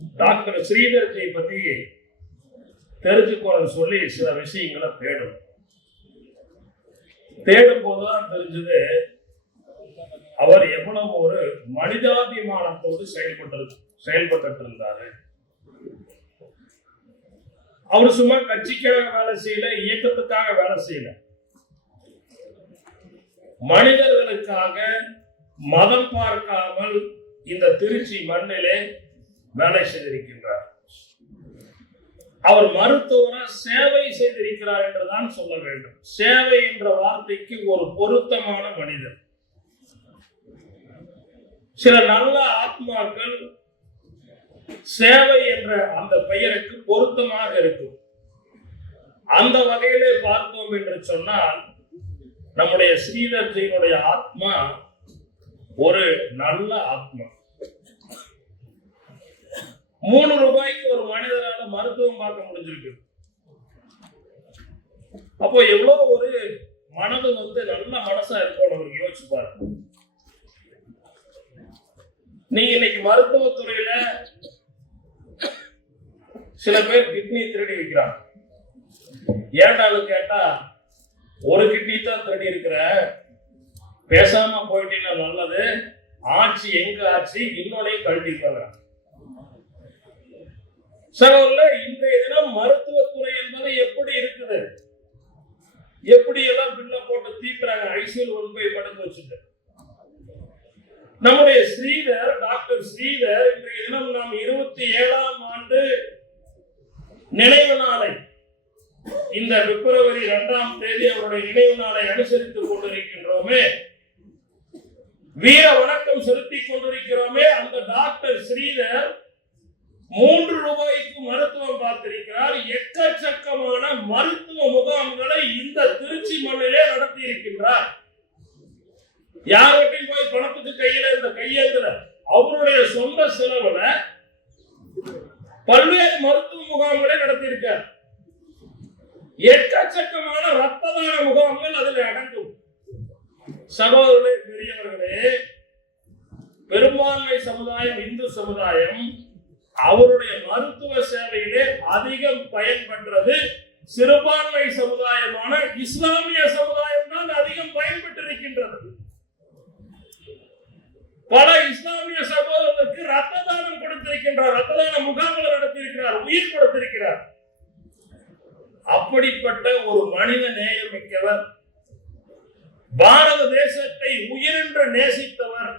Doctor ஸ்ரீதர்ஜி பத்தி தெரிஞ்சுக்கணும்னு சொல்லி சில விஷயங்களை தேடும் போதுதான் தெரிஞ்சது அவர் எவ்வளவு ஒரு மனிதாபிமானத்தோடு செயல்பட்டு இருந்தாரு. அவர் சும்மா கட்சிக்காக வேலை செய்யல, இயக்கத்துக்காக வேலை செய்யல, மனிதர்களுக்காக மதம் பார்க்காமல் இந்த திருச்சி மண்ணிலே வேலை செய்திருக்கின்றார். அவர் மருத்துவரா சேவை செய்திருக்கிறார் என்றுதான் சொல்ல வேண்டும். சேவை என்ற வார்த்தைக்கு ஒரு பொருத்தமான மனிதர். சில நல்ல ஆத்மாக்கள் சேவை என்ற அந்த பெயருக்கு பொருத்தமாக இருக்கும். அந்த வகையிலே பார்த்தோம் என்று சொன்னால் நம்முடைய ஸ்ரீதர்ஜியினுடைய ஆத்மா ஒரு நல்ல ஆத்மா. 3 ரூபாய்க்கு ஒரு மனிதரால மருத்துவம் பார்க்க முடிஞ்சிருக்கு. அப்போ எவ்வளவு ஒரு மனது நல்ல மனசா இருக்கணும் யோசிச்சு பாருங்க. நீங்க இன்னைக்கு மருத்துவத்துறையில சில பேர் கிட்னி திருடி வைக்கிறாங்க. ஏண்டாலும் கேட்டா ஒரு கிட்னி தான் திருடி இருக்கிற, பேசாம போயிட்டீங்கன்னா நல்லது, ஆட்சி எங்க ஆட்சி இன்னொன்னையும் கழட்டிருக்காங்க. சகோதரர்களே, இன்றைய தினம் மருத்துவத்துறை என்பது எப்படி இருக்குது, எப்படி எல்லாம் பில்ல போட்டு தீர்க்கிறாங்க, ஐசியூ போய் படுத்து வச்சுட்டு. நம்முடைய ஸ்ரீதர், டாக்டர் ஸ்ரீதர் இன்றைய தினம் நாம் 27ஆம் ஆண்டு நினைவு நாளை, இந்த பிப்ரவரி 2ஆம் தேதி அவருடைய நினைவு நாளை அனுசரித்துக் கொண்டிருக்கின்றோமே, வீர வணக்கம் செலுத்திக் கொண்டிருக்கிறோமே. அந்த டாக்டர் ஸ்ரீதர் 3 ரூபாய்க்கு மருத்துவம் பார்த்திருக்கிறார். எக்கச்சக்கமான மருத்துவ முகாம்களை இந்த திருச்சி மண்ணிலே நடத்தி இருக்கின்றார். யார்கிட்டையும் போய் பணத்துக்கு கையில இந்த கையேந்திர அவருடைய சொந்த செலவுல பல்வேறு மருத்துவ முகாம்களை நடத்தியிருக்கார். எக்கச்சக்கமான ரத்த தான முகாம்கள் அதில் அடங்கும். சகோதரர்களே, பெரியவர்களே, பெரும்பான்மை சமுதாயம், இந்து சமுதாயம் அவருடைய மருத்துவ சேவையிலே அதிகம் பயன்பெற்றது சிறுபான்மை சமுதாயமான இஸ்லாமிய சமுதாயம் தான் அதிகம் பயன்பெற்றிருக்கின்றது. பல இஸ்லாமிய சகோதரர்களுக்கு ரத்த தானம் கொடுத்திருக்கின்றார், ரத்த தான முகாம்களை நடத்தியிருக்கிறார், உயிர் கொடுத்திருக்கிறார். அப்படிப்பட்ட ஒரு மனித நேயம் மிக்கவர், பாரத தேசத்தை உயிரென்று நேசித்தவர்.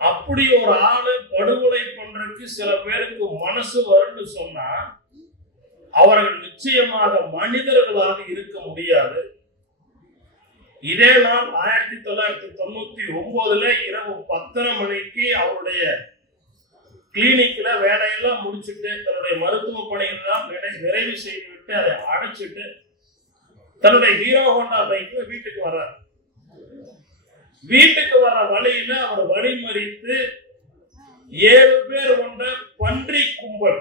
அப்படி ஒரு ஆளு படுகொலை பண்றதுக்கு சில பேருக்கு மனசு வரும்னு சொன்னா அவர்கள் நிச்சயமாக மனிதர்களாக இருக்க முடியாது. இதே நாள் 1999 இரவு 10:30 மணிக்கு அவருடைய கிளினிக்ல வேலையெல்லாம் முடிச்சுட்டு தன்னுடைய மருத்துவ பணியெல்லாம் நிறைவு செய்துவிட்டு அதை அடைச்சிட்டு தன்னுடைய ஹீரோ ஹோண்டா பைக்ல வீட்டுக்கு வர்றார். வீட்டுக்கு வர வழியில அவர் வழிமறித்து 7 பேர் கொண்ட பன்றி கும்பல்,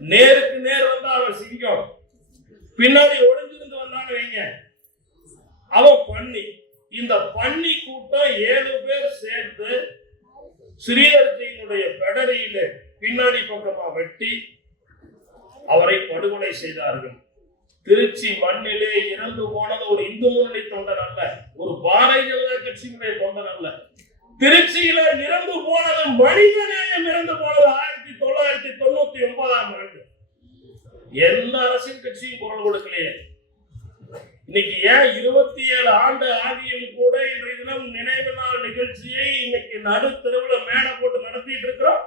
நேருக்கு நேர் வந்தா அவர் சிங்கம், பின்னாடி ஒளிஞ்சிருந்து வந்தான்னு வைங்க அவன் பன்னி. இந்த பன்னி கூட்டம் 7 பேர் சேர்த்து ஸ்ரீதர்ஜியினுடைய பெடரியில பின்னாடி பக்கமா வெட்டி அவரை படுகொலை செய்தார்கள். திருச்சி மண்ணிலே இறந்து போனது ஒரு இந்து முன்னணி தொண்டர் அல்ல, ஒரு பாரதிய ஜனதா கட்சியினுடைய தொண்டர் அல்ல. திருச்சியில இறந்து போனது மனிதநேயம் இறந்து போனது 1999ஆம் ஆண்டு. எந்த அரசியல் கட்சியும் குரல் கொடுக்கலையே. இன்னைக்கு ஏன் 27 ஆண்டு ஆகியும் கூட இன்றைய தினம் நினைவு நாள் நிகழ்ச்சியை இன்னைக்கு நடு தெருவில் மேடை போட்டு நடத்திட்டு இருக்கிறோம்?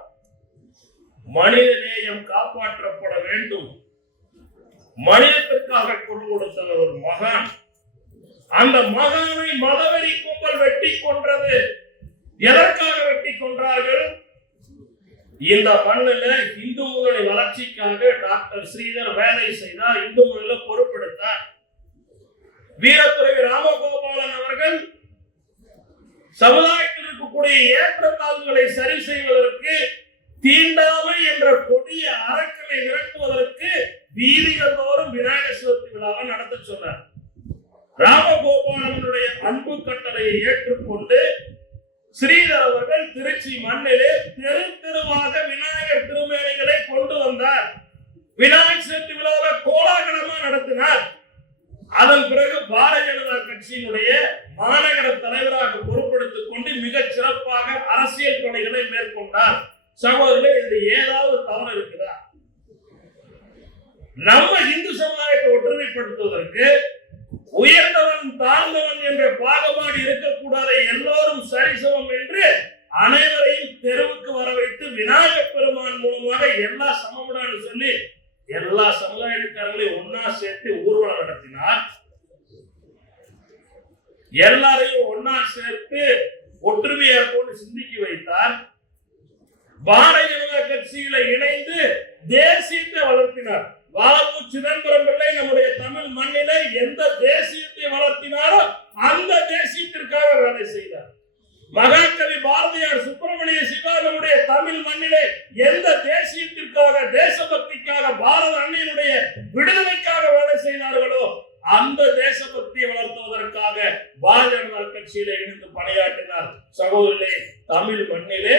மனித நேயம் காப்பாற்றப்பட வேண்டும். மனிதத்திற்காக குரல் கொடுத்தவர் ஒரு மகான். அந்த மகானை மதவெறி கும்பல் வெட்டி கொன்றது. எதற்காக வெட்டி கொன்றார்கள்? இந்த மண்ணில் இந்து முன்னணி வளர்ச்சிக்காக டாக்டர் ஸ்ரீதர் வேலை செய்தார், இந்து முன்னணியில பொறுப்பெடுத்தார். வீரத்துறை ராமகோபாலன் அவர்கள் சமுதாயத்தில் இருக்கக்கூடிய ஏற்றத்தாழ்வுகளை சரி செய்வதற்கு, தீண்டாமை என்ற கொடிய அரக்கனை விரட்டுவதற்கு வீதிகள் தோறும் விநாயகர் சதுர்த்தி விழாவை நடத்த சொன்னார். ராமகோபாலனுடைய அன்பு கட்டளையை ஏற்றுக்கொண்டு ஸ்ரீதர் அவர்கள் திருச்சி மண்ணிலே தெரு தெருவாக சகோதரர்களே, இதுல ஏதாவது தவறு இருக்குதா? நம்ம இந்து சமுதாயத்தை ஒற்றுமைப்படுத்துவதற்கு உயர்ந்தவன் தாழ்ந்தவன் என்ற பாகுபாடு இருக்கக்கூடாது, எல்லோரும் சரிசமம் என்று அனைவரையும் தெருவுக்கு வர வைத்து விநாயகப் பெருமான் மூலமாக எல்லா சமமுடான்னு சொல்லி எல்லா சமுதாயக்காரர்களையும் ஒன்னா சேர்த்து ஊர்வலம் நடத்தினார். எல்லாரையும் ஒன்னா சேர்த்து ஒற்றுமையா போட்டு சிந்திக்க வைத்தார். பாரதிய ஜனதா கட்சியில இணைந்து தேசியத்தை வளர்த்தினார். வாவு சிதம்பரம் பிள்ளை நம்முடைய தமிழ் மண்ணிலே எந்த தேசியத்தை வளர்த்தினாரோ அந்த தேசியத்திற்காக வேலை செய்தார். மகாகவி பாரதியார், சுப்பிரமணிய சிவா நம்முடைய தமிழ் மண்ணிலே எந்த தேசியத்திற்காக, தேசபக்திக்காக, பாரத அன்னையினுடைய விடுதலைக்காக வேலை செய்தார்களோ அந்த தேசபக்தியை வளர்த்துவதற்காக பாரதிய ஜனதா கட்சியிலே இணைந்து பணியாற்றினார். சகோதரர்களே, தமிழ் மண்ணிலே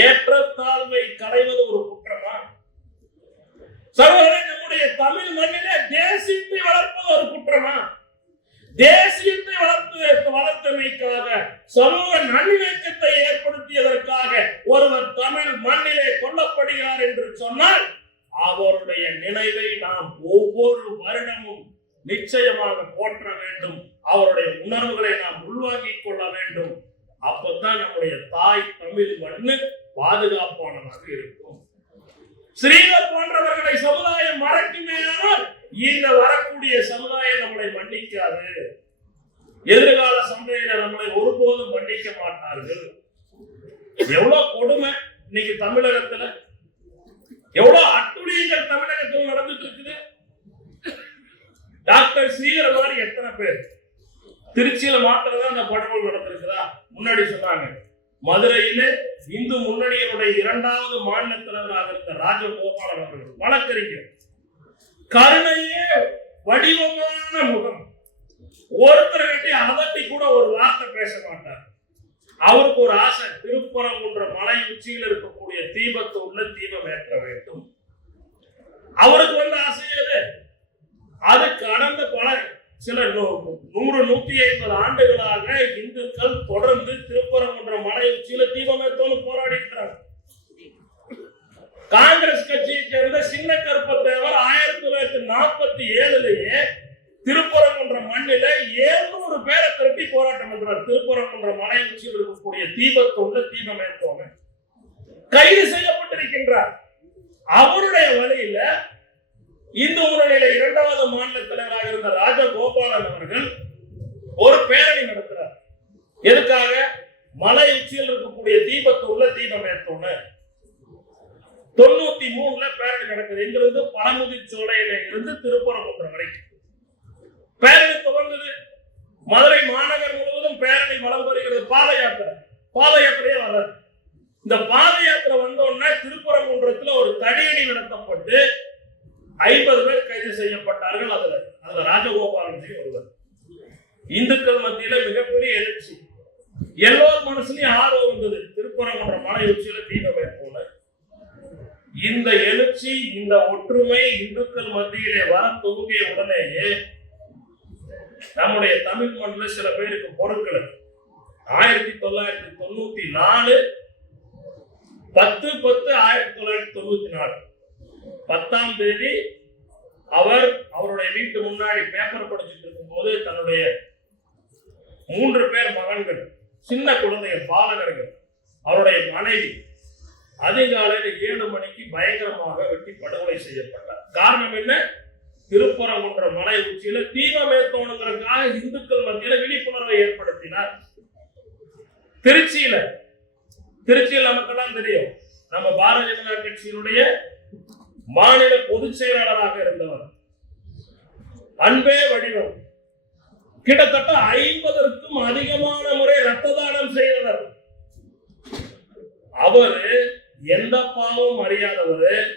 ஏற்றத்தாழ்வை களைவது ஒரு குற்றமா? சகோதரர்களே, நம்முடைய தமிழ் மண்ணிலே தேசியத்தை வளர்ப்பது ஒரு குற்றமா? தேசியத்தை வளர்த்தமைக்காக, சமூக நல்லிணக்கத்தை ஏற்படுத்தியதற்காக ஒருவர் தமிழ் மண்ணிலே கொல்லப்படுகிறார் என்று சொன்னால் அவருடைய நினைவை நாம் ஒவ்வொரு வருடமும் நிச்சயமாக போற்ற வேண்டும். அவருடைய உணர்வுகளை நாம் உள்வாங்கிக் கொள்ள வேண்டும். அப்பதான் நம்முடைய தாய் தமிழ் மண்ணு பாதுகாப்பானதாக இருக்கும். ஸ்ரீதர் போன்றவர்களை சமுதாயம் மறக்குமேயானால் இந்த வரக்கூடிய சமுதாயம் நம்மளை மன்னிக்காது. எதிர்கால சமுதாயினர் நம்மளை ஒருபோதும் மன்னிக்க மாட்டார்கள். எவ்வளவு கொடுமை இன்னைக்கு தமிழகத்துல, எவ்வளவு அட்டுழியங்கள் தமிழகத்தில் நடந்துட்டு இருக்குது. டாக்டர் ஸ்ரீதர் மாதிரி எத்தனை பேர் திருச்சியில மாத்திரதான் அந்த படுகொலை நடந்திருக்குதா? முன்னாடி சொன்னாங்க, மதுரையில இந்து முன்னணியினுடைய 2வது மாநில தலைவராக இருந்த ராஜகோபாலன் அவர்கள் வழக்கறிஞர், கருணையே வடிவமான முகம், ஒருத்தர் கட்டி அதட்டி கூட ஒரு வார்த்தை பேச மாட்டார். அவருக்கு ஒரு ஆசை, திருப்பரங்குன்ற மலை உச்சியில் இருக்கக்கூடிய தீபத்தை உள்ள தீபம் ஏற்ற வேண்டும். அவருக்கு வந்து ஆசையாது. அது கடந்த சில 100-150 ஆண்டுகளாக இந்துக்கள் தொடர்ந்து திருப்பரங்குன்ற மலை உச்சியில தீபம் ஏற்றோன்னு போராடி இருக்கிறாங்க. காங்கிரஸ் கட்சியை சேர்ந்த சின்ன கருப்பத்தேவர் 1947 திருப்பரங்குன்ற மண்ணில 700 பேரை திரட்டி போராட்டம் பண்றார். திருப்பரங்குன்ற மலை உச்சியில் இருக்கக்கூடிய தீபத்தோடு தீபம் ஏற்றோன்னு கைது செய்யப்பட்டிருக்கின்றார். அவருடைய வழியில இந்து முன்னணியில 2வது மாநில தலைவராக இருந்த ராஜகோபாலன் அவர்கள் ஒரு பேரணி நடத்துறார். எதுக்காக? மலை உச்சியில் இருக்கக்கூடிய தீபத்துள்ள தீபம் ஏற்றோன்னு. 93 பேரணி நடக்குது. எங்கிருந்து? பழமுதி சோலையில இருந்து திருப்பரங்குன்றம் வரைக்கும் பேரணி துவங்குது. மதுரை மாநகர் முழுவதும் பேரணி வலம் வருகிறது. பாத யாத்திரையே வராது. இந்த பாத யாத்திரை வந்தோடனே திருப்பரங்குன்றத்துல ஒரு தடியடி நடத்தப்பட்டு 50 பேர் கைது செய்யப்பட்டார்கள். அதுல ராஜகோபாலன் ஒருவர். இந்துக்கள் மத்தியில மிகப்பெரிய எழுச்சி, எல்லோரும் மனசுலயும் ஆர்வம் வந்தது. திருப்பரங்குன்ற மலை உச்சியில தீபம் ஏற்போல இந்த எழுச்சி, இந்த ஒற்றுமை இந்துக்கள் மத்தியிலே வர துவங்கிய உடனேயே நம்முடைய தமிழ் மண்ணில் சில பேருக்கு பொருட்கள் 1994 10/10/1994 10ஆம் தேதி அவருடைய வீட்டு முன்னாடி பேப்பர் படிச்சுட்டு இருக்கும் போது தன்னுடைய 3 பேர் மகன்கள், சின்ன குழந்தைகள், பாலகர்கள், அவருடைய மனைவி அதிகாலையில் 7 மணிக்கு பயங்கரமாக வெட்டி படுகொலை செய்யப்பட்டார். காரணம் என்ன? திருப்பரங்குன்ற மலை உச்சியில தீபம் ஏற்றோணுங்கிறதுக்காக இந்துக்கள் மத்தியில விழிப்புணர்வை ஏற்படுத்தினார். திருச்சியில் நமக்கெல்லாம் தெரியும், நம்ம பாரதிய ஜனதா கட்சியினுடைய மாநில பொதுச் செயலாளராக இருந்தவர் அன்பே வடிவம் கிட்டத்தட்ட 50க்கும் அதிகமான முறை ரத்த தானம் செய்தவர். அவரு எந்த பாவமும் அறியாதவர்,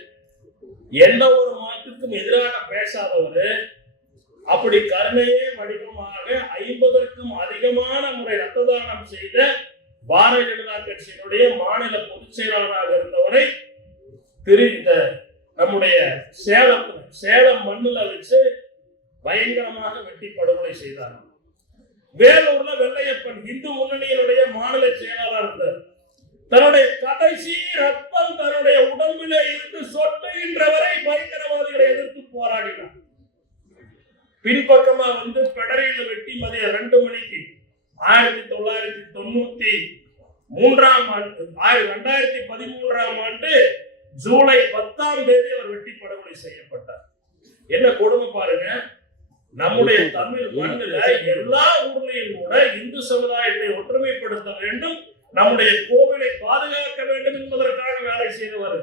எந்த ஒரு மாற்றுக்கும் எதிராக பேசாதவர், அப்படி கருணையே வடிவமாக 50க்கும் அதிகமான முறை ரத்த தானம் செய்த பாரதிய ஜனதா கட்சியினுடைய மாநில பொதுச் செயலாளராக இருந்தவரை நம்முடைய சேலம் மண்ணுல வச்சு பயங்கரமாக வெட்டி படுகொலை செய்தார். வேலூர்ல வெள்ளையப்பன் இந்து முன்னணியினுடைய மாநில செயலாளர் இருந்தார். தன்னுடைய கடைசி ரத்தம் தன்னுடைய உடம்பிலே இருந்து சொட்டுகின்ற வரை பயங்கரவாதிகளை எதிர்த்து போராடினார். பின்பக்கமா வந்து பெடரையில வெட்டி மதியம் 2 மணிக்கு 1993ஆம் ஆண்டு 2013ஆம் ஆண்டு ஜூலை 10ஆம் தேதி அவர் வெட்டி படுகொலை செய்யப்பட்டார். என்ன கொடுமை பாருங்க. நம்முடைய தமிழ் மண்ணில் எல்லா ஊர்லயும் கூட இந்து சமுதாயத்தை ஒற்றுமைப்படுத்த வேண்டும், நம்முடைய கோவிலை பாதுகாக்க வேண்டும் என்பதற்காக வேலை செய்தவர்.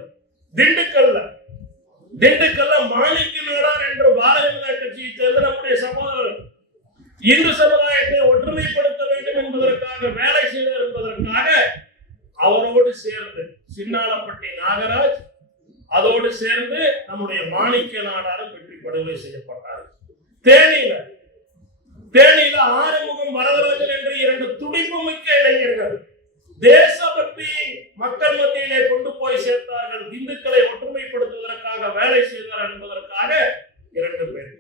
திண்டுக்கல்ல மாணிக்க நாடார் என்ற பாரதிய ஜனதா கட்சியை சேர்ந்த நம்முடைய சகோதரர் இந்து சமுதாயத்தை ஒற்றுமைப்படுத்த வேண்டும் என்பதற்காக வேலை செய்தவர் என்பதற்காக அவரோடு சேர்ந்து சின்னாளப்பட்டி நாகராஜ், அதோடு சேர்ந்து நம்முடைய மாணிக்க நாடாரும் வெற்றி படுகொலை செய்யப்பட்டார். தேனியில ஆறுமுகம் வரதராஜன் என்று 2 துடிப்பு மிக்க இளைஞர்கள் தேசபக்தியை மக்கள் மத்தியிலே கொண்டு போய் சேர்த்தார்கள். இந்துக்களை ஒற்றுமைப்படுத்துவதற்காக வேலை செய்தார் என்பதற்காக 2 பேர்.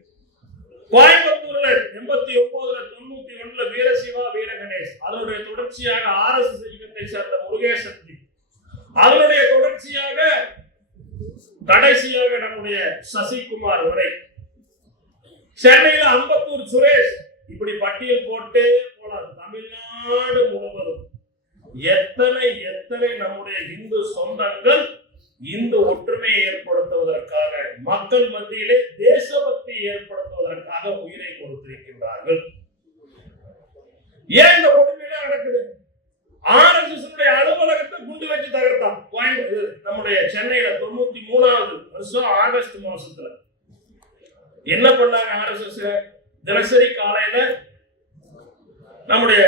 கோயம்புத்தூர்ல 89ல 91ல வீரசிவா வீரகணேஷ், அதனுடைய தொடர்ச்சியாக RSS இயக்கத்தை சேர்ந்த முருகேசன், அதனுடைய தொடர்ச்சியாக கடைசியாக நம்முடைய சசிகுமார் வரை, சென்னையில் அம்பத்தூர் சுரேஷ், இப்படி பட்டியல் போட்டே போலாம். தமிழ்நாடு முழுவதும் எத்தனை நம்முடைய இந்து சொந்தங்கள் இந்து ஒற்றுமையை ஏற்படுத்துவதற்காக மக்கள் மத்தியிலே தேசபக்தி ஏற்படுத்துவதற்காக உயிரை கொடுத்திருக்கின்றார்கள். ஏன் இந்த கொடுமையெல்லாம் நடக்குது? RSS அலுவலகத்தை குண்டு வச்சு தகர்த்தான் நம்முடைய சென்னையில 93வது வருஷம் ஆகஸ்ட் மாசத்துல. என்ன பண்ணாங்க RSS? தினசரி காலையில நம்முடைய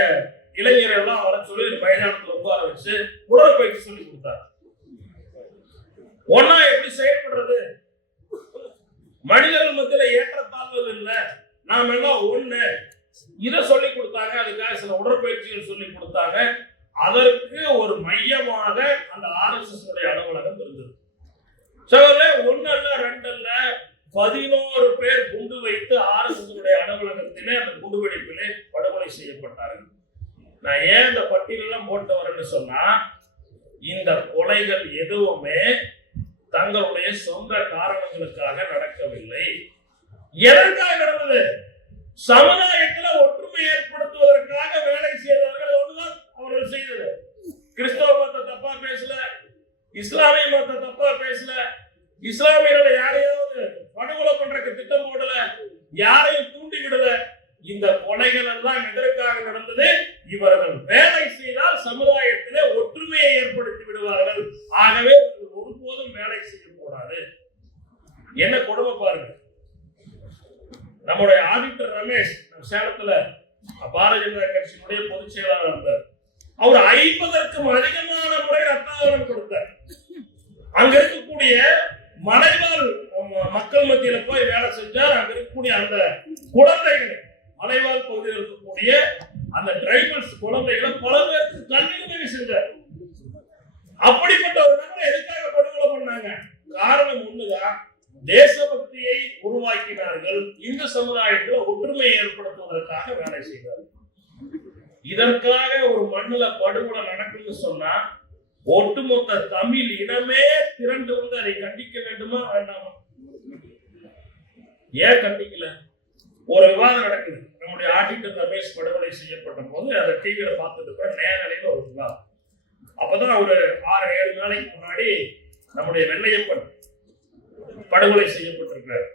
இளைஞர்கள் எல்லாம் வர சொல்லி மைதானத்தில் உட்கார வச்சு உடற்பயிற்சி சொல்லி கொடுத்தாங்க. ஒன்னா எப்படி செயல்படுறது, மனிதர்கள் மத்தியில ஏற்றத்தாழ்வுகள் இல்ல, நாம எல்லாம் ஒண்ணு, இதை சொல்லி கொடுத்தாங்க. அதுக்காக சில உடற்பயிற்சிகள் சொல்லி கொடுத்தாங்க. அதற்கு ஒரு மையமாக அந்த RSS அலுவலகம் இருந்தது. ஒன்னு அல்ல 2 அல்ல 11 பேர் குண்டு வைத்து RSS அலுவலகத்திலே அந்த குண்டுவெடிப்பிலே படுகொலை செய்யப்பட்டார்கள். நான் ஏன் இந்த பட்டியலெல்லாம் போட்டு வரேன்னு சொன்னா, இந்த கொலைகள் எதுவுமே தங்களுடைய சொந்த காரணங்களுக்காக நடக்கவில்லை. எதற்காக நடந்தது? சமுதாயத்தில் ஒற்றுமை ஏற்படுத்துவதற்காக வேலை செய்தவர்கள் ஒன்றுதான் அவர்கள் செய்தது. கிறிஸ்தவ மதத்தை தப்பா பேசல, இஸ்லாமிய மதத்தை தப்பா பேசல, இஸ்லாமியர்களை யாரையாவது படுகொலை பண்றதுக்கு திட்டம் போடல, யாரையும் தூண்டி விடல. இந்த கொலைகள் எல்லாம் எதற்காக நடந்தது? இவர்கள் வேலை செய்தால் சமுதாயத்திலே ஒற்றுமையை ஏற்படுத்தி விடுவார்கள், ஆகவே ஒருபோதும் வேலை செய்யக்கூடாது. என்ன கொடுமை பாருங்க. நம்முடைய ஆடிட்டர் ரமேஷ் சேலத்துல பாரதிய ஜனதா கட்சியினுடைய பொதுச் செயலாளர் இருந்தார். அவர் 50க்கும் அதிகமான முறை ரத்தாவரம் கொடுத்தார். அங்க இருக்கக்கூடிய மலைவாழ் மக்கள் மத்தியில போய் வேலை செஞ்சார். அங்க இருக்கக்கூடிய அந்த குழந்தைகளை, மலைவாழ் பகுதியில் இருக்கக்கூடிய அந்த டிரைபல்ஸ் குழந்தைகளை பல பேருக்கு கல்வி உதவி செஞ்சார். அப்படிப்பட்ட ஒரு நபரை எதுக்காக படுகொலை பண்ணாங்க? காரணம் ஒண்ணுதான், தேசபக்தியை உருவாக்கினார்கள், இந்து சமுதாயத்தில் ஒற்றுமையை ஏற்படுத்துவதற்காக வேலை செய்தார்கள். இதற்காக ஒரு மண்ணுல படுகொலை நடக்குன்னு சொன்னா ஒட்டுமொத்த தமிழ் இனமே திரண்டு வந்து அதை கண்டிக்க வேண்டுமா வேண்டாமா? ஏன் கண்டிக்கல? ஒரு விவாதம் நடக்குது. நம்முடைய ஆடிட்டர் ரமேஷ் படுகொலை செய்யப்பட்ட போது அதை டிவியில பார்த்துட்டு இருக்கிற நேரலையில ஒரு விவாதம். அப்பதான் ஒரு 6-7 நாளைக்கு முன்னாடி நம்முடைய வெள்ளையப்பன் படுகொலை செய்யப்பட்டிருக்கிறார்.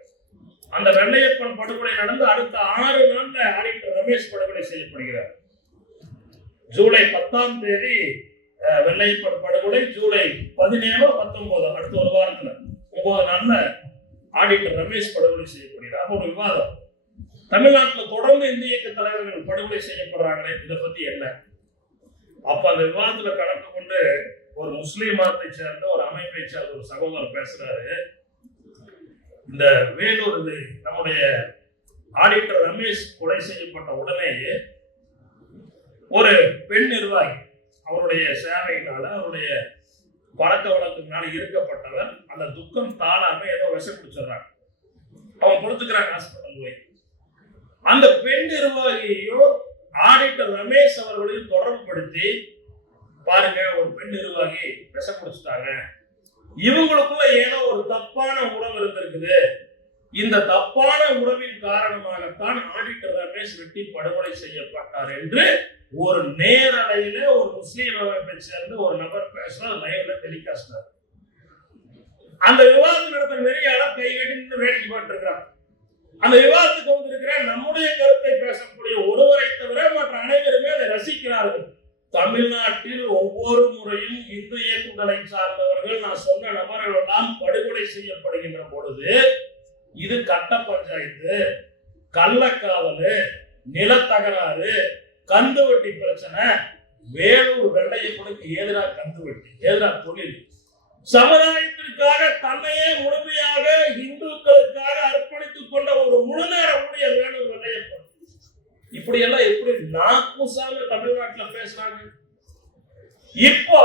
அந்த வெள்ளையப்பன் படுகொலை நடந்து அடுத்த 6 நாள்ல ஆடிட்டர் ரமேஷ் படுகொலை செய்யப்படுகிறார். ஜூலை 10ஆம் தேதி வெள்ளையப்பன் படுகொலை, ஜூலை 17 19 அடுத்த ஒரு வாரத்துல 9 நாள்ல ஆடிட்டர் ரமேஷ் படுகொலை செய்யப்படுகிறார். அப்போ ஒரு விவாதம், தமிழ்நாட்டில் தொடர்ந்து இந்திய இயக்க தலைவர்கள் படுகொலை செய்யப்படுறாங்களே, இதை பத்தி என்ன? அப்ப அந்த விவாதத்துல கலந்து கொண்டு ஒரு முஸ்லீம் மதத்தை சேர்ந்த ஒரு அமைப்பை சேர்ந்த ஒரு சகோதரர் பேசுறாரு. இந்த வேலூர் நம்முடைய ஆடிட்டர் ரமேஷ் கொலை செய்யப்பட்ட உடனேயே ஒரு பெண் நிர்வாகி அவருடைய சேவையினால, அவருடைய பழக்க வழக்கத்தினால இருக்கப்பட்டவர் அந்த துக்கம் தாளாம ஏதோ விஷம் குடிச்சிடறாங்க. அவங்க கொடுத்துக்கிறாங்க ஹாஸ்பிட்டல் போய். அந்த பெண் நிர்வாகியோ ஆடிட்டர் ரமேஷ் அவர்களையும் தொடர்புபடுத்தி பாருங்க, ஒரு பெண் நிர்வாகி விஷம் குடிச்சிட்டாங்க, இவங்களுக்குள்ள ஏதோ ஒரு தப்பான உறவு இருந்திருக்குது, இந்த தப்பான உறவின் காரணமாகத்தான் ஆடிட்டர் ரமேஷ் ரெட்டி படுகொலை செய்யப்பட்டார் என்று ஒரு நேரலையில ஒரு முஸ்லீம் அமைப்பை சேர்ந்த ஒரு நபர் பேசுறார், லைவ்ல டெலிகாஸ்ட். அந்த விவாதம் நடத்த நெறியாளர் கை கட்டி நின்று வேடிக்கை பார்த்து இருக்கிறார். அந்த விவாதத்துக்கு வந்திருக்கிற நம்முடைய கருத்தை பேசக்கூடிய ஒருவரை தவிர மற்ற அனைவருமே அதை ரசிக்கிறார்கள். தமிழ்நாட்டில் ஒவ்வொரு முறையும் இந்து இயக்கங்களை சார்ந்தவர்கள், நான் சொன்ன நபர்கள் எல்லாம் படுகொலை செய்யப்படுகின்ற பொழுது இது கட்ட பஞ்சாயத்து, கள்ளக்காதல், நிலத்தகராறு, கந்து வட்டி பிரச்சனை, வேலூர் வெள்ளையப்பனுக்கு எதிராக கந்து வட்டி, எதிராக தொழில், சமுதாயத்திற்காக தன்னையே முழுமையாக இந்துக்களுக்காக அர்ப்பணித்துக் கொண்ட ஒரு முழுநேர ஊழியர் வேலூர் வெள்ளையப்பன். இப்படி எல்லாம் எப்படி நாக்குசாமி தமிழ்நாட்டில் பேசுறாங்க. இப்போ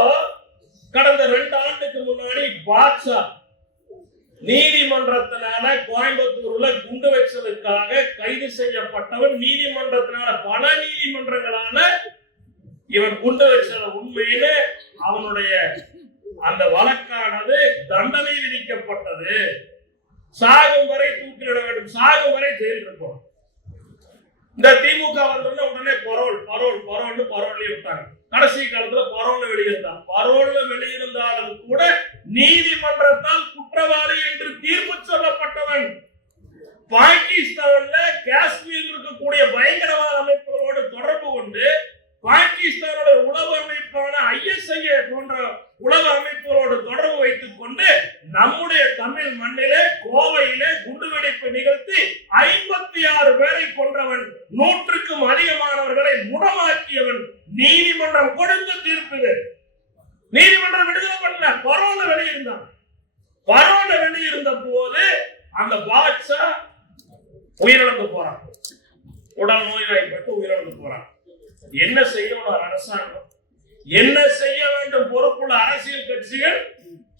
கடந்த 2 ஆண்டுக்கு முன்னாடி பாட்ஷா நீதிமன்றத்தினால கோயம்புத்தூர்ல குண்டு வச்சதுக்காக கைது செய்யப்பட்டவன், நீதிமன்றத்தினால பல நீதிமன்றங்களால இவன் குண்டு வச்சத உண்மையில அவனுடைய அந்த வழக்கானது தண்டனை விதிக்கப்பட்டது, சாகும் வரை தூக்கிலிட வேண்டும், சாகும் வரை ஜெயில் இருக்கும். இந்த திமுக வந்தோடனே உடனே பரோல் விட்டாங்க. கடைசி காலத்துல பரோல்ல வெளியிருந்தான். பரோல்ல வெளியிருந்தாலும் கூட நீதிமன்றத்தால் குற்றவாளி என்று தீர்ப்பு சொல்லப்பட்டவன். பாகிஸ்தான்ல காஷ்மீரில் இருக்கக்கூடிய பயங்கரவாத அமைப்புகளோடு தொடர்பு கொண்டு பாகிஸ்தானுடைய உளவு அமைப்பான ISI போன்ற உளவு அமைப்புகளோடு தொடர்பு வைத்துக் கொண்டு நம்முடைய தமிழ் மண்ணிலே கோவையிலே குண்டுவெடிப்பு நிகழ்த்தி 56 பேரை கொன்றவன், 100க்கும் அதிகமானவர்களை முடமாக்கியவன். நீதிமன்றம் கொடுத்த தீர்ப்பு. நீதிமன்றம் விடுதலை பண்ணல, பரோல வெளியிருந்தான். பரோல வெளியிருந்த போது அந்த பாட்ஷா உயிரிழந்து போறான், உடல் நோய்வாய்ப்பட்டு உயிரிழந்து போறான். என்ன செய்யணும் அரசாங்கம், என்ன செய்ய வேண்டும் பொறுப்புள்ள அரசியல் கட்சிகள்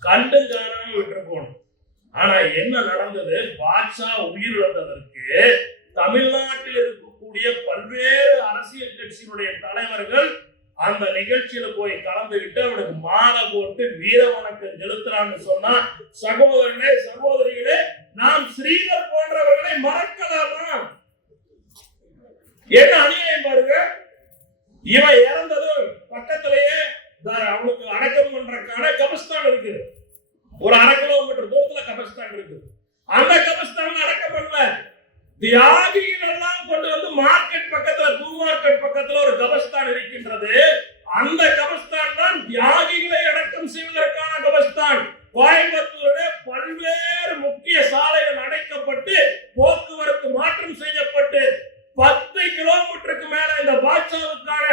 கண்டு காணாம விட்டு போகணும். ஆனா என்ன நடந்தது, பாட்ஷா உயிரிழந்ததற்கு தமிழ்நாட்டில் இருக்கக்கூடிய பல்வேறு அரசியல் கட்சியினுடைய தலைவர்கள் அந்த நிகழ்ச்சியில போய் கலந்துகிட்டு அவனுக்கு மாலை போட்டு வீர வணக்கம் செலுத்துறான்னு சொன்னா, சகோதரனே சகோதரிகளே, நாம் ஸ்ரீதர் போன்றவர்களை மறக்கலாமா? என்ன அநியாயம் பாருங்க. இவன் இறந்தது பக்கத்திலேயே அவனுக்கு அடக்கம் பண்றதுக்கான கபஸ்தான் இருக்கு. ஒரு 1/2 கிலோமீட்டர் தூரத்துல கபஸ்தான் இருக்கு. அந்த கபஸ்தான் அடக்கம் பண்ணல, தியாகிகள் எல்லாம் கொண்டு வந்து மார்க்கெட் பக்கத்துல, பூ மார்க்கெட் பக்கத்துல ஒரு கபஸ்தான் இருக்கின்றது. அந்த கபஸ்தான் தான் தியாகிகளை அடக்கம் செய்வதற்கான கபஸ்தான். கோயம்புத்தூரிலே பல்வேறு முக்கிய சாலைகள் அடைக்கப்பட்டு போக்குவரத்து மாற்றம் செய்யப்பட்டு 10 கிலோமீட்டருக்கு மேல இந்த பாட்ஷாவுக்கான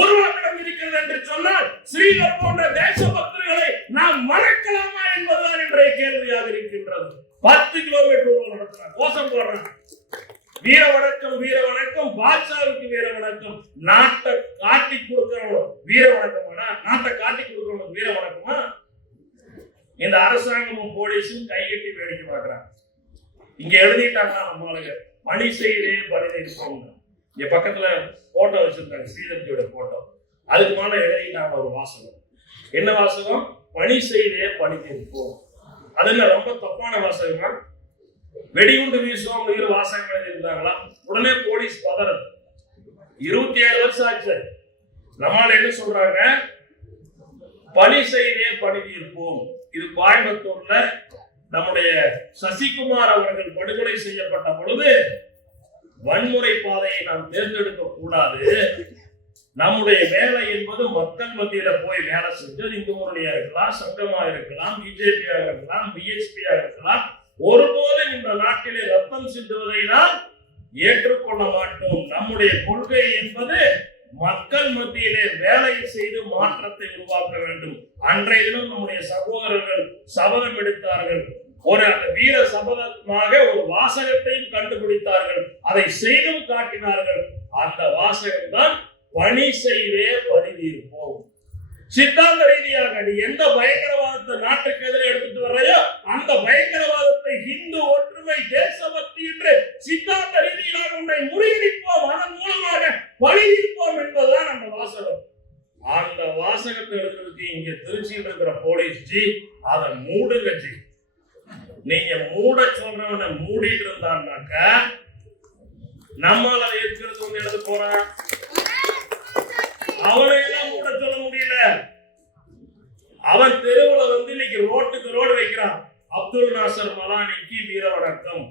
உருவாக்கம் இருக்கிறது என்று சொன்னால் ஸ்ரீதர் போன்ற தேசபக்தர்களை நாம் மறக்கலாமா என்பதுதான் இன்றைய கேள்வியாக இருக்கின்றது. 10 கிலோமீட்டர் நடத்துறாங்க, கோஷம் போடுறாங்க, வீர வணக்கம் வீர வணக்கம், பாட்ஷாவுக்கு வீர வணக்கம். நாட்டை காட்டி கொடுக்கிறவங்க வீர வணக்கமானா? நாட்டை காட்டி கொடுக்கிறவங்க வீர வணக்கமா? இந்த அரசாங்கமும் போலீஸும் கைகட்டி வேடிக்கை பார்க்கிறாங்க. இங்க எழுதிட்டாங்க நம்மளுக்கு, பணி செய்தே பணி இருப்போம். என் பக்கத்துல போட்டோ வச்சிருக்காங்க, ஸ்ரீதர்ஜியோட போட்டோ. அதுக்கு மேல எழுதிட்டாங்க ஒரு வாசகம். என்ன வாசகம்? பணி செய்தே பணி இருப்போம். அது என்ன ரொம்ப தப்பான வாசகமா? வெடிகுண்டு வீசுவோம் வாசகம் எழுதியிருந்தாங்களா? உடனே போலீஸ் பதறது. 27 வருஷம் ஆச்சு. நம்மால என்ன சொல்றாங்க? பணி செய்தே பணி இருப்போம். இது கோயம்புத்தூர்ல நம்முடைய சசிகுமார் அவர்கள் படுகொலை செய்யப்பட்ட பொழுது வன்முறை பாதையை நாம் தேர்ந்தெடுக்க கூடாது. நம்முடைய வேலை என்பது மக்கள் மத்தியில போய் வேலை செஞ்சு, இந்து முன்னணியா இருக்கலாம், சங்கமா இருக்கலாம், பிஜேபியா இருக்கலாம், பிஎஸ்பியா இருக்கலாம், ஒருபோதும் இந்த நாட்டிலே ரத்தம் சிந்துவதை நாம் ஏற்றுக்கொள்ள மாட்டோம். நம்முடைய கொள்கை என்பது மக்கள் மத்தியிலே வேலை செய்து மாற்றத்தை உருவாக்க வேண்டும். அன்றைய தினம் நம்முடைய சகோதரர்கள் சபதம் எடுத்தார்கள். ஒரு வீர சபதமாக ஒரு வாசகத்தையும் கண்டுபிடித்தார்கள், அதை செய்தும் காட்டினார்கள். அந்த வாசகம் தான் பணி செய்தே பணி தீர்ப்போம். சித்தாந்த ரீதியாக நீ எந்த பயங்கரவாதத்தை நாட்டுக்கு எதிரே எடுத்துட்டு வரையோ அந்த பயங்கரவாதத்தை இந்து ஒற்றுமை தேசபக்தி என்று சித்தாந்த ரீதியாக உன்னை முறியடிப்போம், அதன் மூலமாக பணி தீர்ப்போம் என்பதுதான் அந்த வாசகம். அந்த வாசகத்தை அதை மூடுங்க ஜி. நீங்க மூட சொல்றவனை மூடிட்டு இருந்தான்னாக்க நம்மால இருக்கிறது ஒண்ணு எழுத போறான். அவனையெல்லாம் மூட சொல்ல முடியல. அவன் தெருவுல வந்து இன்னைக்கு ரோட்டுக்கு ரோடு வைக்கிறான். அப்துல் நாசர் மலானிக்கு வீர வணக்கம்.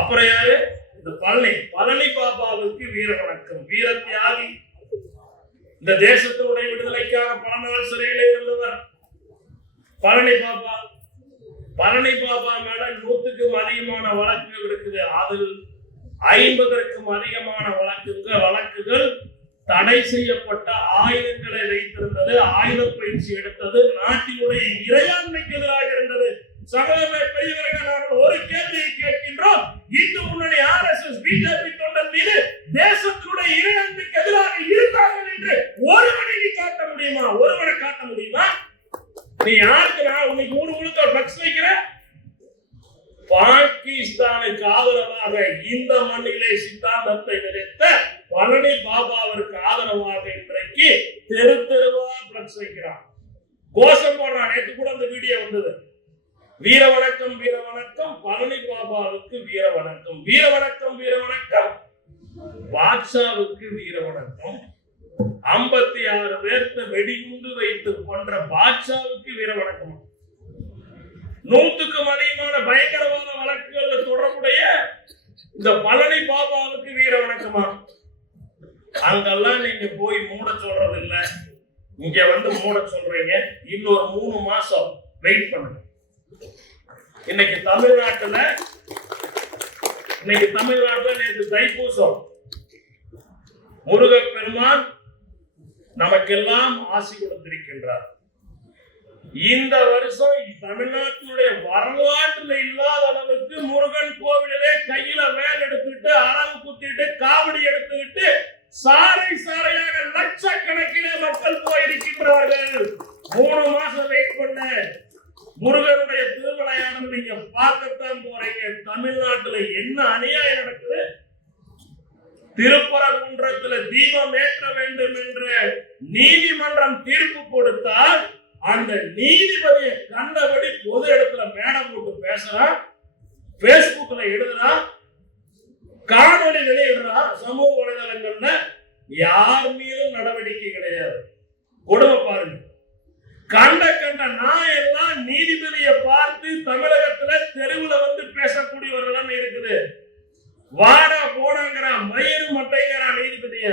அப்புறம் யாரு? இந்த பழனி பாபாவுக்கு வீர வணக்கம். வீர தியாகி, இந்த தேசத்தினுடைய விடுதலைக்காக பல நாள் சிறையில் இருந்தவர் பழனி பாபா. பழனி பாபா மேல 100க்கும் அதிகமான வழக்குகள் இருக்குது. அதில் 50க்கும் அதிகமான வழக்குகள் தடை செய்யப்பட்ட ஆயுதங்களை வைத்திருந்தது, ஆயுத பயிற்சி எடுத்தது, நாட்டினுடைய இறையாண்மைக்கு எதிராக இருந்தது. சகோதர பெரியவர்கள், நாங்கள் ஒரு கேள்வியை கேட்கின்றோம். இந்து முன்னணி RSS பிஜேபி தொண்டர் மீது தேசத்தினுடைய இறையாண்மைக்கு எதிராக இருந்தார்கள் என்று ஒருவனை நீ காட்ட முடியுமா? ஒருவனை காட்ட முடியுமா? நீ யாருக்கு நான் உனக்கு ஊரு முழுக்க பிளக்ஸ் வைக்கிற? பாகிஸ்தானுக்கு ஆதரவாக இந்த மண்ணிலே சித்தாந்தத்தை விதைத்த பழனி பாபாவிற்கு ஆதரவாக இன்றைக்கு தெரு தெருவா பிளக்ஸ் வைக்கிறான், கோஷம் போடுறான். நேற்று கூட அந்த வீடியோ வந்தது. வீர வணக்கம், வீர வணக்கம், பழனி பாபாவுக்கு வீர வணக்கம், வீர வணக்கம், வீர வணக்கம், பாட்ஷாவுக்கு வீர வணக்கம். 56 பேர்த்த வெடிகுண்டு வைத்து கொன்ற பாட்ஷாவுக்கு வீர வணக்கம். 100க்கும் அதிகமான பயங்கரவாத வழக்குகள் தொடர்புடைய இந்த பழனி பாபாவுக்கு வீர வணக்கமா? அங்கெல்லாம் நீங்க போய் மூட சொல்றது இல்ல, இங்க வந்து மூட சொல்றீங்க. இன்னொரு 3 மாசம் வெயிட் பண்ணுங்க. இன்னைக்கு தமிழ்நாட்டுல நேற்று தைப்பூசம். முருகப்பெருமான் நமக்கெல்லாம் ஆசி கொடுத்திருக்கின்றார். இந்த வருஷம் தமிழ்நாட்டினுடைய வரலாற்றுல இல்லாத அளவுக்கு முருகன் கோவிலே கையில வேல் எடுத்துக்கிட்டு, அளவு குத்திட்டு, காவடி எடுத்துக்கிட்டு சாரையாக லட்சக்கணக்கிலே மக்கள் போயிருக்கின்றார்கள். 3 மாசம் வெயிட் பண்ண முருகனுடைய திருவிளையாடல் நீங்க பார்க்கத்தான் போறீங்க. தமிழ்நாட்டுல என்ன அநியாயம் நடக்குது? திருப்பரங்குன்றத்துல தீபம் ஏற்ற வேண்டும் என்று நீதிமன்றம் தீர்ப்பு கொடுத்தால் அந்த நீதிபதியை கண்டபடி பொது இடத்துல மேடம் போட்டு பேசுறான், பேஸ்புக்ல எழுதுறான், காணொலி வெளியிடுறான், சமூக வலைதளங்கள்ல. யார் மீதும் நடவடிக்கை கிடையாது. கொடுமை பாருங்க. கண்ட நாயெல்லாம் நீதிபதியை பார்த்து தமிழகத்துல தெருவுல வந்து பேசக்கூடிய ஒரு நிலைமை இருக்குது. வாடா போடாங்கிறான், மயிறு மட்டைங்கிறான் நீதிபதிய.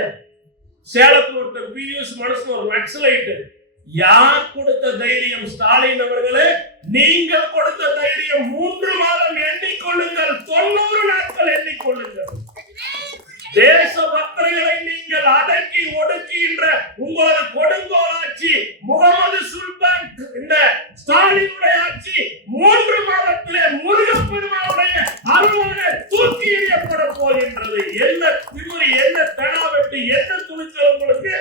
சேலத்தில் ஒருத்தர் பியூஸ் மனசு ஒரு நக்சலைட். யார் கொடுத்த தைரியம்? ஸ்டாலின் அவர்களே, நீங்கள் கொடுத்த தைரியம். 3 மாதம் எண்ணிக்கொள்ளுங்கள், 90 நாட்கள் எண்ணிக்கொள்ளுங்கள். தேச பக்தர்களை நீங்கள் அடக்கி ஒடுக்கின்ற உங்களது கொடுங்கோல் ஆட்சி, முகமது சுல்தான் இந்த ஸ்டாலினுடைய ஆட்சி 3 மாதத்திலே முருகப்பெருமானுடைய அருளாக தூக்கி எறியப்பட போகின்றது. என்ன திமிரு, என்ன தெனாவெட்டு, என்ன துணிச்சல் உங்களுக்கு?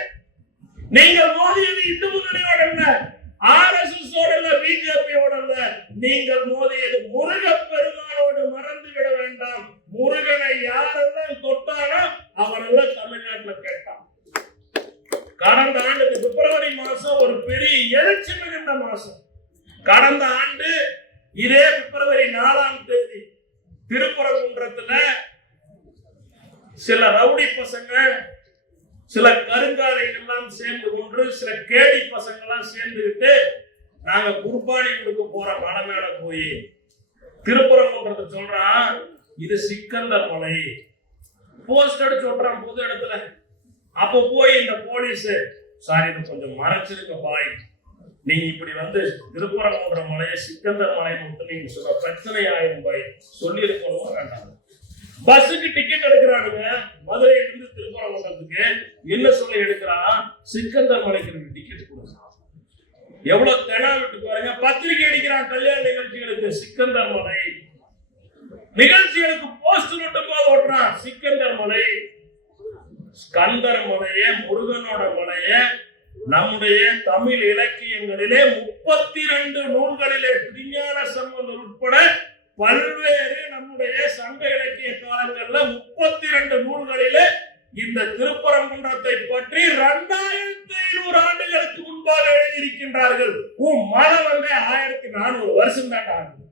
நீங்கள் மோதியது இந்து முன்னணியோட இல்ல, RSS ஓட இல்ல, பிஜேபியோட இல்ல. நீங்கள் மோதியது முருகப்பெருமானோடு. மறந்து விட வேண்டாம். முருகனை யாரெல்லாம் தொட்டானோ அவரெல்லாம் தமிழ்நாட்டில் கேட்டான். கடந்த ஆண்டு பிப்ரவரி மாசம் ஒரு பெரிய எழுச்சி மிகுந்த மாசம். கடந்த ஆண்டு இதே பிப்ரவரி 4ஆம் தேதி திருப்பரங்குன்றத்துல சில ரவுடி பசங்க, சில கருங்காலைகள் எல்லாம் சேர்ந்து கொண்டு, சில கேடி பசங்க எல்லாம் சேர்ந்துகிட்டு நாங்க குர்பானி கொடுக்க போற மலை மேல போய் திருப்பரங்குன்றத்தை சொல்றான், இது சிக்கந்தர் மலை. போஸ்ட் அடிச்சு ஓட்டுறான் பொது இடத்துல. அப்ப போய் இந்த போலீஸ், சாரி இது கொஞ்சம் மறைச்சிருக்க பாய், நீங்க இப்படி வந்து திருப்பரங்குன்ற மலையை சிக்கந்தர் மலைன்னு நீங்க சொல்ற பிரச்சனை ஆயிரும் பாய் சொல்லி இருக்கணும். வேண்டாம். பஸ்ஸுக்கு டிக்கெட் எடுக்கிறானுங்க மதுரையில இருந்து திருப்பரங்குன்றத்துக்கு. என்ன சொல்லி எடுக்கிறான்? சிக்கந்தர் மலைக்கு டிக்கெட் கொடுக்குறான். எவ்வளவு தெனா விட்டு பாருங்க. பத்திரிகை அடிக்கிறான் கல்யாண நிகழ்ச்சிகளுக்கு, சிக்கந்தர் மலை நிகழ்ச்சிகளுக்கு போஸ்ட் ஒட்டும் போது ஓட்டுறான் சிக்கந்தர் மலை. ஸ்கந்தர் மலைய, முருகனோட மலைய நம்முடைய தமிழ் இலக்கியங்களிலே 32 நூல்களிலே திருஞான சம்பந்தர் உட்பட பல்வேறு நம்முடைய சங்க இலக்கிய காலங்கள்ல 32 நூல்களிலே இந்த திருப்பரங்குன்றத்தை பற்றி 2500 ஆண்டுகளுக்கு முன்பாக எழுதியிருக்கின்றார்கள். மலை வந்து 1400 வருஷம் தான் ஆகுது.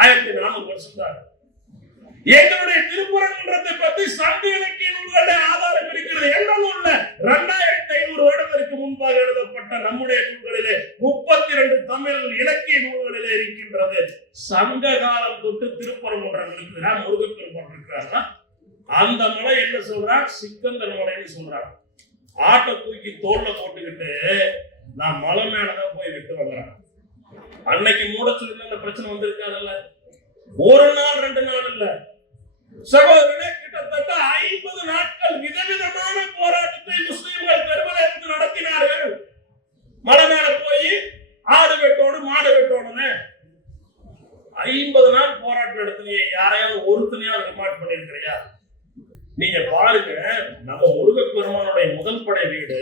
1400 வருஷம் தான். எங்களுடைய திருப்பரங்குன்றத்தை பற்றி சங்க இலக்கிய நூல்களுடைய ஆதாரம் இருக்கிறது. எந்த நூல்ல 2500 வருடங்களுக்கு முன்பாக எழுதப்பட்ட நம்முடைய நூல்களிலே 32 தமிழ் இலக்கிய நூல்களிலே இருக்கின்றது. சங்க காலம் தொட்டு திருப்பரங்குன்றம் இருக்குதுன்னா, முருகப்பெருமான் இருக்கிறாருன்னா, அந்த மலை என்ன சொல்றான்? சிக்கந்தர் மலைன்னு சொல்றான். ஆட்டை தூக்கி தோல்ல போட்டுக்கிட்டு நான் மலை மேலதான் போய் விட்டு வந்துறேன். அன்னைக்கு மூட சொல்லி அந்த பிரச்சனை வந்திருக்காதுல்ல. ஒரு நாள் 2 நாள் இல்ல சகோதரர்களே, கிட்டத்தட்ட 50 நாட்கள் விதவிதமான போராட்டத்தை முஸ்லிம்கள் தெருவில் இருந்து நடத்தினார்கள். மலை மேல போய் ஆடு வெட்டோடு மாடு வெட்டோன்னு 50 நாள் போராட்டம் நடத்தினீங்க. யாரையாவது ஒருத்தனையாவது ரிமாண்ட் பண்ணிருக்கிறியா? நீங்க பாருங்க, நம்ம முருகப்பெருமானுடைய முதல் படை வீடு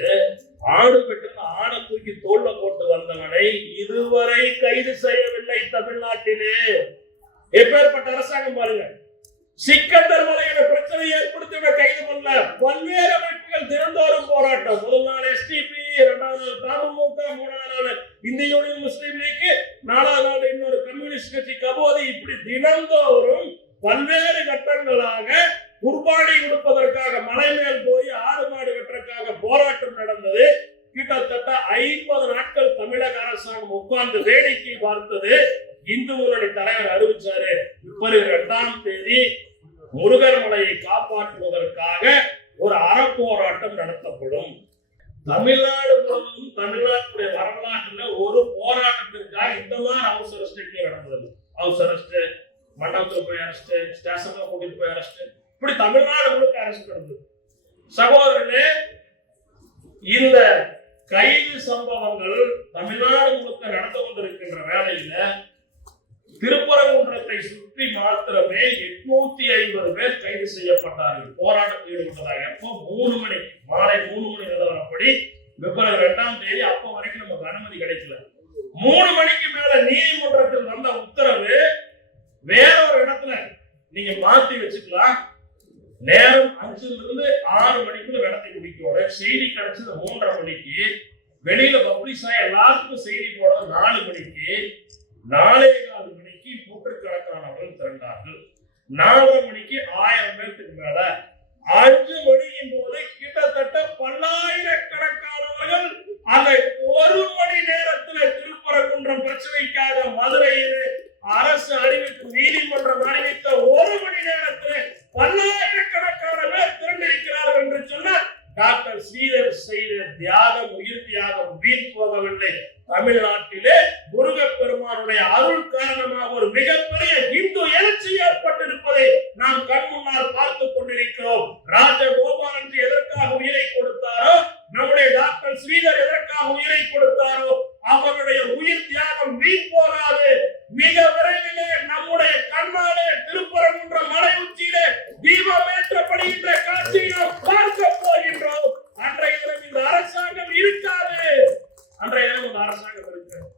ஆடு வெட்டு ஆடை தூக்கி தோல்ல போட்டு வந்தவனை இதுவரை கைது செய்யவில்லை தமிழ்நாட்டிலே. எப்பேற்பட்ட அரசாங்கம் பாருங்க. சிக்கந்தர் மலையில பிரச்சனை ஏற்படுத்தி கைது பண்ணல. பல்வேறு அமைப்புகள் தினந்தோறும் போராட்டம். முதல் நாள் எஸ்டிபி, 2வது நாள் தமுக, 3வது நாள் இந்திய யூனியன் முஸ்லீம் லீக், 4வது நாள் இன்னொரு கம்யூனிஸ்ட் கட்சி கபோதி. இப்படி தினந்தோறும் பல்வேறு கட்டங்களாக குர்பானி கொடுப்பதற்காக மலை மேல் போய் ஆடு மாடு வெட்டுறதுக்காக போராட்டம் நடந்தது. கிட்டத்தட்ட 50 நாட்கள் தமிழக அரசாங்கம் உட்கார்ந்து வேடிக்கை பார்த்தது. இந்து முன்னணி தலைவர் அறிவிச்சாரு, பிப்ரவரி 2ஆம் தேதி முருகர் மலையை காப்பாற்றுவதற்காக ஒரு அறப்போராட்டம் நடத்தப்படும். தமிழ்நாடு முழுவதும் தமிழ்நாட்டுடைய வரலாற்றுல ஒரு போராட்டத்திற்காக இந்த மாதிரி அவசர அரெஸ்ட் நடந்தது. அவசர அரெஸ்ட், மண்டபத்தில் போய் அரெஸ்ட், ஸ்டேஷன்ல கூட்டிட்டு போய் அரெஸ்ட், இப்படி தமிழ்நாடு முழுக்க அரெஸ்ட் நடந்தது. சகோதரர்களே, இந்த கைது சம்பவங்கள் தமிழ்நாடு முழுக்க நடந்து கொண்டிருக்கின்ற வேளையில திருப்பரங்குன்றத்தை சுற்றி மாத்திரமே 850 பேர் கைது செய்யப்பட்டார்கள். போராட்டத்தில் ஈடுபட்டதாக. எப்போ? 3 மணி, மாலை 3 மணி நிலவரப்படி பிப்ரவரி 2ஆம் தேதி. அப்ப வரைக்கும் நமக்கு அனுமதி கிடைக்கல. 3 மணிக்கு மேல நீதிமன்றத்தில் வந்த உத்தரவு, வேற ஒரு இடத்துல நீங்க மாத்தி வச்சுக்கலாம், நேரம் 5ல இருந்து 6 மணிக்குள்ள நடத்தி முடிக்கணும். செய்தி கிடைச்சது 3:30 மணிக்கு, வெளியில பப்ளிஷ் ஆகி எல்லாருக்கும் செய்தி போட 4 மணிக்கு, 4:15 மணிக்கு நூற்றுக்கணக்கானவர்கள் திரண்டார்கள். 4:30 மணிக்கு 1000 பேருக்கு மேல, 5 மணியின் போது கிட்டத்தட்ட பல்லாயிரக்கணக்கானவர்கள் அதை 1 மணி நேரத்தில் திருப்பரங்குன்றம் பிரச்சனைக்காக மதுரையில் அரசு அறிவித்து நீதிமன்றம் அறிவித்த 1 மணி நேரத்தில் பல்லாயிரக்கணக்கான பேர் திரண்டிருக்கிறார்கள் என்று சொன்னால் டாக்டர் ஸ்ரீதர் செய்த தியாகம், உயிர் தியாகம் வீண் போகவில்லை. தமிழ்நாட்டிலே முருகப்பெருமானுடைய அருள் காரணமாக ஒரு மிகப்பெரிய இந்து எழுச்சி ஏற்பட்டிருப்பதை நாம் கண் முன்னால் பார்த்துக் கொண்டிருக்கிறோம். ராஜகோபாலன் எதற்காக உயிரை கொடுத்தாரோ, நம்முடைய டாக்டர் ஸ்ரீதர் எதற்காக உயிரை கொடுத்தாரோ, அவருடைய உயிர் தியாகம் வீண் போகாது. மிக விரைவிலே நம்முடைய கண்ணாலே திருப்பரங்குன்ற மலை உச்சியிலே தீபம் ஏற்றப்படுகின்ற காட்சியை நாம் பார்க்க போகின்றோம். அன்றைய தினம் இந்த அரசாங்கம் இருக்காது. அன்றைய தினம் இந்த அரசாங்கம் இருக்கிறது.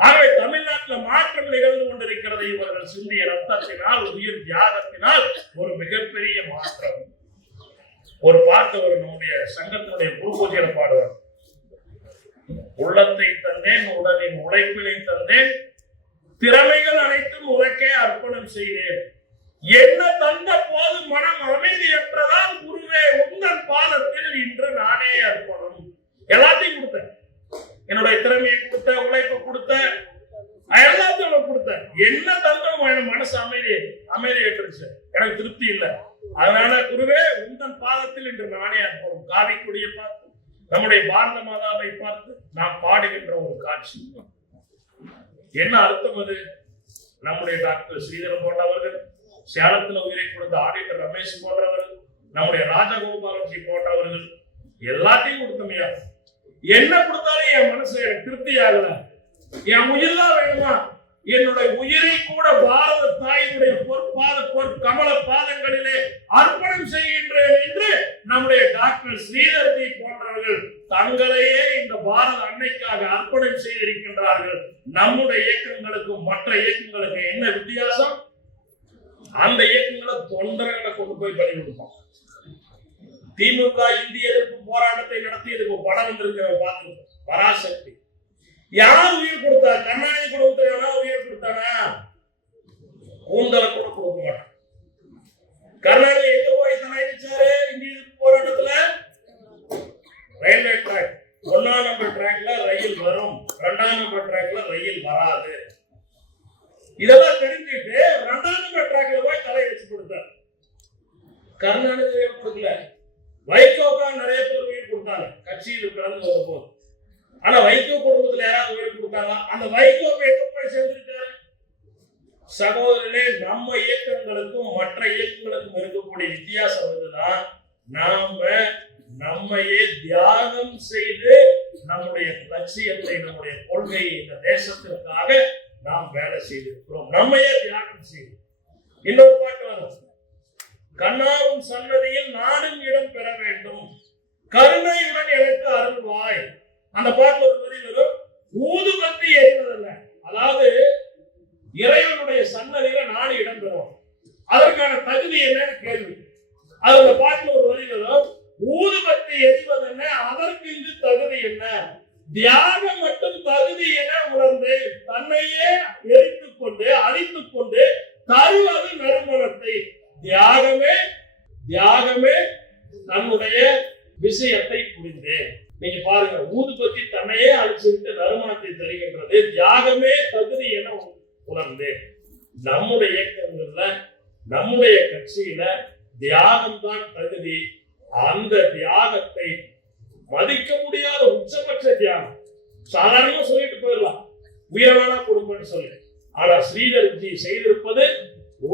ஆகவே தமிழ்நாட்டில் மாற்றம் நிகழ்ந்து கொண்டிருக்கிறது. இவர்கள் சிந்திய ரத்தத்தினால், உயிர் தியாகத்தினால் ஒரு மிகப்பெரிய மாற்றம். ஒரு பாட்டு ஒரு நம்முடைய சங்கத்தினுடைய குரு பூஜையில பாடுவார். உள்ளத்தை தந்தேன், உடலின் உழைப்பினை தந்தேன், திறமைகள் அனைத்தும் உனக்கே அர்ப்பணம் செய்தேன், என்ன தந்த போது மனம் அமைதியற்றதால் குருவே உந்தன் பாதத்தில் இன்று நானே அர்ப்பணம். எல்லாத்தையும் கொடுத்தேன், என்னுடைய திறமையை கொடுத்த, உழைப்பை கொடுத்த, எல்லாத்தையும் கொடுத்த, என்ன தந்தோம் மனசு அமைதியற்றுச்சு, எனக்கு திருப்தி இல்லை. அதனால குருவே உந்தன் பாதத்தில் இன்று நானே அர்ப்பணம். காவிக்குடியை பார்த்து, நம்முடைய பாரத மாதாவை பார்த்து நாம் பாடுகின்ற ஒரு காட்சி. என்ன அர்த்தம் அது? நம்முடைய டாக்டர் ஸ்ரீதரன் போன்றவர்கள், சேலத்துல உயிரை கொடுத்த ஆடிட்டர் ரமேஷ் போன்றவர்கள், நம்முடைய ராஜகோபாலஜி போன்றவர்கள் எல்லாத்தையும் கொடுத்தமையா. என்ன கொடுத்தாலும் என் மனசு எனக்கு திருப்தி ஆகல. என் உயிர் தான் வேணுமா? என்னுடைய உயிரை கூட பாரத தாயினுடைய கமல பாதங்களிலே அர்ப்பணம் செய்கின்றேன் என்று நம்முடைய டாக்டர் ஸ்ரீதர்ஜி போன்றவர்கள் தங்களையே இந்த பாரத அன்னைக்காக அர்ப்பணம் செய்திருக்கின்றார்கள். நம்முடைய இயக்கங்களுக்கும் மற்ற இயக்கங்களுக்கு என்ன வித்தியாசம்? அந்த இயக்கங்களை தொண்டர்களை கொண்டு போய் பலி கொடுப்போம். திமுக இந்திய எதிர்ப்பு போராட்டத்தை நடத்தியதுக்கு படம் வந்திருக்கிற பார்த்து பராசக்தி. யார் உயிர் கொடுத்தா? கருணாநிதி குடும்பத்துல உயிர் கொடுத்தானா? கூந்தல கூட கொடுக்க மாட்டான். கருணாநிதி எங்க போய் தலையிச்சாரு? இந்திய போராட்டத்துல ரயில்வே ட்ராக் 1ஆம் நம்பர் ட்ராக்ல ரயில் வரும், 2ஆம் நம்பர் ட்ராக்ல ரயில் வராது. இதெல்லாம் தெரிஞ்சுட்டு 2ஆம் நம்பர் ட்ராக்ல போய் தலை வச்சு கொடுத்தாரு. கருணாநிதி உயிர் கொடுக்கல. வைகோக்கா நிறைய பேர் உயிர் கொடுத்தாங்க கட்சியில் கலந்து வந்த போது. ஆனா வைகோ குடும்பத்துல யாராவது உயிர் கொடுத்தாங்க? அந்த வைகோ எங்க போய் சேர்ந்திருக்காரு? சகோதரர்களே, நம்ம இயக்கங்களுக்கும் மற்ற இயக்கங்களுக்கும் இருக்கக்கூடிய வித்தியாசம் வந்துதான், நாம நம்மையே தியாகம் செய்து நம்முடைய லட்சியத்தை, நம்முடைய கொள்கையை இந்த தேசத்திற்காக நாம் வேலை செய்திருக்கிறோம். நம்மையே தியாகம் செய்து. இன்னொரு பாட்டு வரும், கண்ணாவும் சன்னதியில் நாடும் இடம் பெற வேண்டும், கருணையுடன் எனக்கு அருள்வாய். அந்த பாட்டுல ஒரு வரி வரும், ஊதுபத்தி எரிவதல்ல. அதாவது இறைவனுடைய சன்னதியில நாடு இடம் பெறும், அதற்கான தகுதி என்னன்னு கேள்வி. அது அந்த பாட்டுல ஒரு வரி வரும், ஊதுபத்தி எரிவதென்ன, அதற்கு இங்கு தகுதி என்ன, தியாகம் மட்டும் தகுதி என உணர்ந்து தன்னையே எரித்துக் கொண்டு அழித்துக் கொண்டு தருவது நறுமணத்தை. தியாகமே தியாகமே தன்னுடைய விஷயத்தை புரிந்து. நீங்க பாருங்க, ஊதுபத்தி தன்னையே அழிச்சுட்டு நறுமணத்தை தருகின்றது, தியாகமே தகுதி என உணர்ந்து. நம்முடைய இயக்கங்கள்ல, நம்முடைய கட்சியில தியாகம் தான் தகுதி. அந்த தியாகத்தை மதிக்க முடியாத உச்சபட்ச தியாகம். சாதாரணமா சொல்லிட்டு போயிடலாம், உயர்வான குடும்பம்னு சொல்லி. ஆனா ஸ்ரீதர்ஜி செய்திருப்பது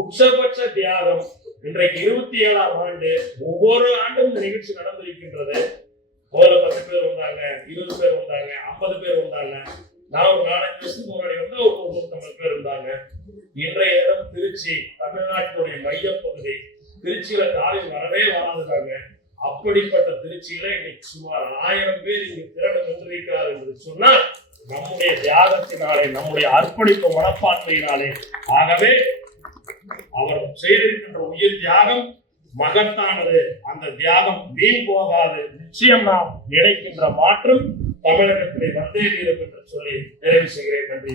உச்சபட்ச தியாகம். இன்றைக்கு 27ஆம் ஆண்டு. ஒவ்வொரு ஆண்டும் இந்த நிகழ்ச்சி நடந்திருக்கின்றது. முதல்ல 10 பேர் வந்தாங்க, 20 பேர் வந்தாங்க, 50 பேர் வந்தாங்க. நான் ஒரு 4 வருஷத்துக்கு முன்னாடி வந்து ஒரு 150 பேர் இருந்தாங்க. இன்றைய இடம் திருச்சி, தமிழ்நாட்டினுடைய மையப்பகுதி. திருச்சியில காலை வரவே வராதுதாங்க. அப்படிப்பட்ட திருச்சியில இன்னைக்கு சுமார் 1000 பேர் இங்கு திரண்டு நின்றிருக்கிறார் என்று சொன்னால் நம்முடைய தியாகத்தினாலே, நம்முடைய அர்ப்பணிப்பு மனப்பான்மையினாலே. ஆகவே அவர் செய்திருக்கின்ற உயிர் தியாகம் மகத்தானது. அந்த தியாகம் வீண் போகாது. நிச்சயம் நாம் நினைக்கின்ற மாற்றம் தமிழகத்திலே வந்தே தீரும் என்று சொல்லி நிறைவு செய்கிறேன். நன்றி.